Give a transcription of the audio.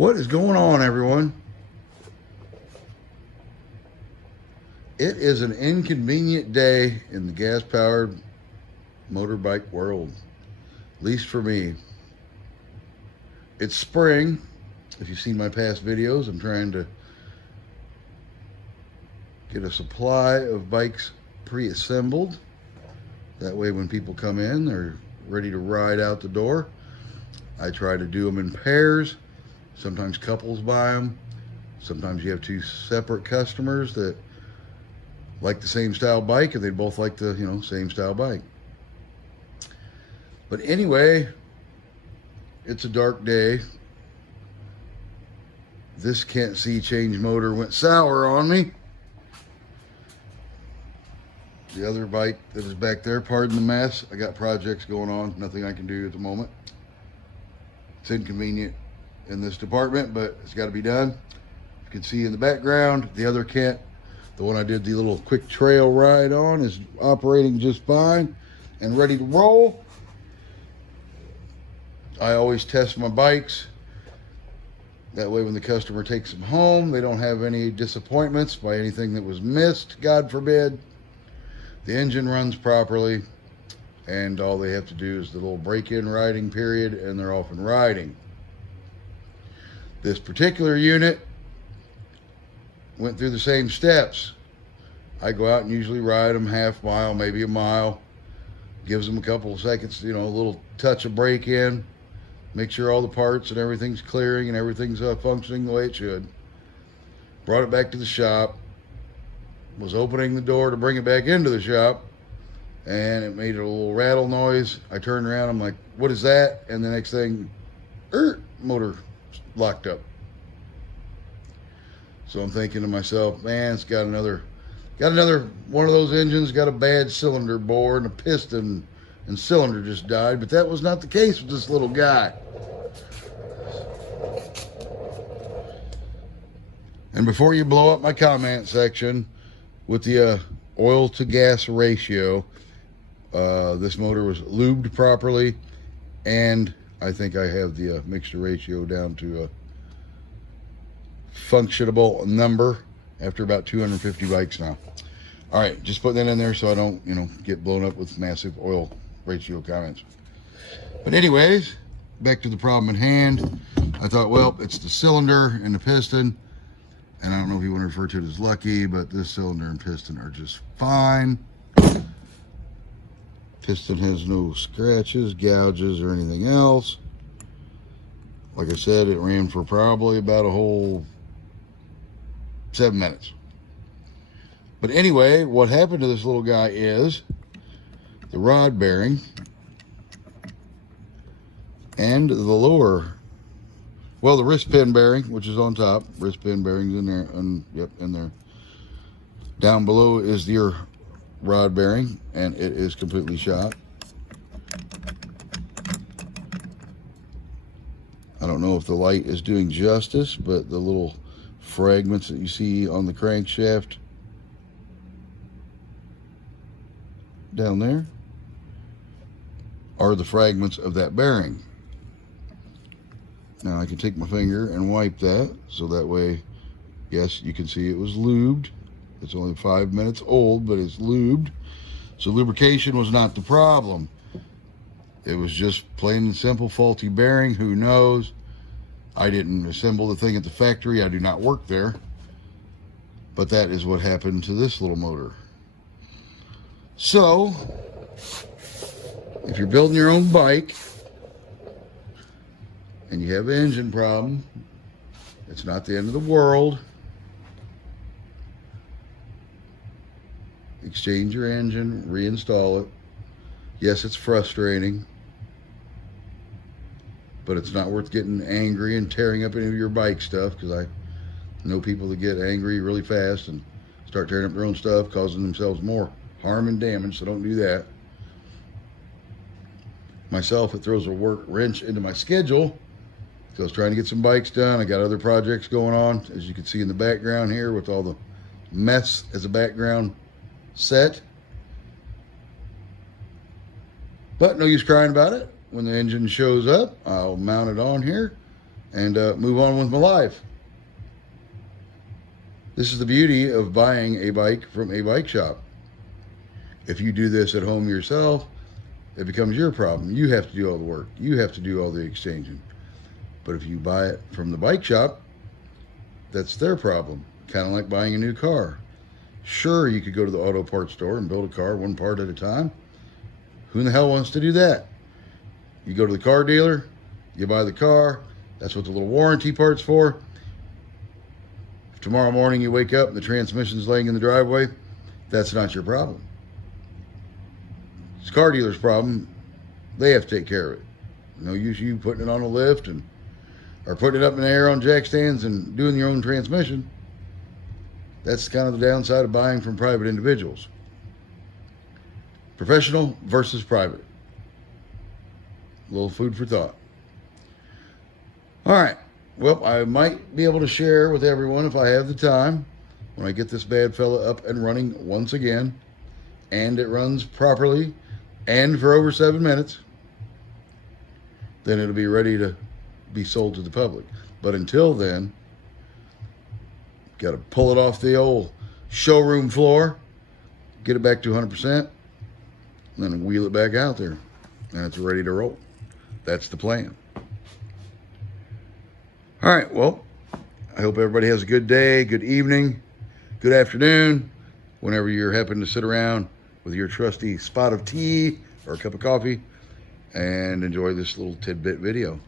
What is going on, everyone? It is an inconvenient day in the gas-powered motorbike world, at least for me. It's spring. If you've seen my past videos, I'm trying to get a supply of bikes pre-assembled. That way when people come in, they're ready to ride out the door. I try to do them in pairs. Sometimes couples buy them. Sometimes you have two separate customers that like the same style bike and they both like the, same style bike. But anyway, it's a dark day. This can't see change motor went sour on me. The other bike that is back there, pardon the mess. I got projects going on, nothing I can do at the moment. It's inconvenient in this department, but it's got to be done. You can see in the background, the other Kent, the one I did the little quick trail ride on, is operating just fine and ready to roll. I always test my bikes. That way when the customer takes them home, they don't have any disappointments by anything that was missed, God forbid. The engine runs properly, and all they have to do is the little break-in riding period, and they're off and riding. This particular unit went through the same steps. I go out and usually ride them half mile, maybe a mile. Gives them a couple of seconds, a little touch of break-in. Make sure all the parts and everything's clearing and everything's functioning the way it should. Brought it back to the shop. Was opening the door to bring it back into the shop, and it made a little rattle noise. I turned around, I'm like, what is that? And the next thing, motor locked up. So I'm thinking to myself, man, it's got another one of those engines, got a bad cylinder bore, and a piston and cylinder just died. But that was not the case with this little guy. And before you blow up my comment section with the oil to gas ratio, this motor was lubed properly, and I think I have the mixture ratio down to a functionable number after about 250 bikes now. All right, just putting that in there so I don't, get blown up with massive oil ratio comments. But anyways, back to the problem at hand. I thought, well, it's the cylinder and the piston. And I don't know if you want to refer to it as lucky, but this cylinder and piston are just fine. Piston has no scratches, gouges, or anything else. Like I said, it ran for probably about a whole 7 minutes. But anyway, what happened to this little guy is the rod bearing and the lower, well, the wrist pin bearing, which is on top, wrist pin bearing's in there, and yep, in there. Down below is your rod bearing, and it is completely shot. I don't know if the light is doing justice, but the little fragments that you see on the crankshaft down there are the fragments of that bearing. Now I can take my finger and wipe that, so that way, yes, you can see it was lubed. It's only 5 minutes old, but it's lubed. So lubrication was not the problem. It was just plain and simple faulty bearing. Who knows? I didn't assemble the thing at the factory. I do not work there. But that is what happened to this little motor. So, if you're building your own bike and you have an engine problem, it's not the end of the world. Exchange your engine, reinstall it. Yes, it's frustrating, but it's not worth getting angry and tearing up any of your bike stuff, because I know people that get angry really fast and start tearing up their own stuff, causing themselves more harm and damage, so don't do that. Myself, it throws a wrench into my schedule. So I was trying to get some bikes done. I got other projects going on, as you can see in the background here, with all the mess as a background set. But no use crying about it. When the engine shows up, I'll mount it on here and move on with my life. This is the beauty of buying a bike from a bike shop. If you do this at home yourself, it becomes your problem. You have to do all the work. You have to do all the exchanging. But if you buy it from the bike shop, that's their problem. Kind of like buying a new car. Sure, you could go to the auto parts store and build a car one part at a time. Who in the hell wants to do that? You go to the car dealer, you buy the car. That's what the little warranty part's for. If tomorrow morning you wake up and the transmission's laying in the driveway, that's not your problem. It's the car dealer's problem. They have to take care of it. No use you putting it on a lift or putting it up in the air on jack stands and doing your own transmission. That's kind of the downside of buying from private individuals. Professional versus private. A little food for thought. All right. Well, I might be able to share with everyone if I have the time when I get this bad fella up and running once again, and it runs properly and for over 7 minutes, then it'll be ready to be sold to the public. But until then, got to pull it off the old showroom floor, get it back to 100%, and then wheel it back out there, and it's ready to roll. That's the plan. All right, well, I hope everybody has a good day, good evening, good afternoon, whenever you're happen to sit around with your trusty spot of tea or a cup of coffee and enjoy this little tidbit video.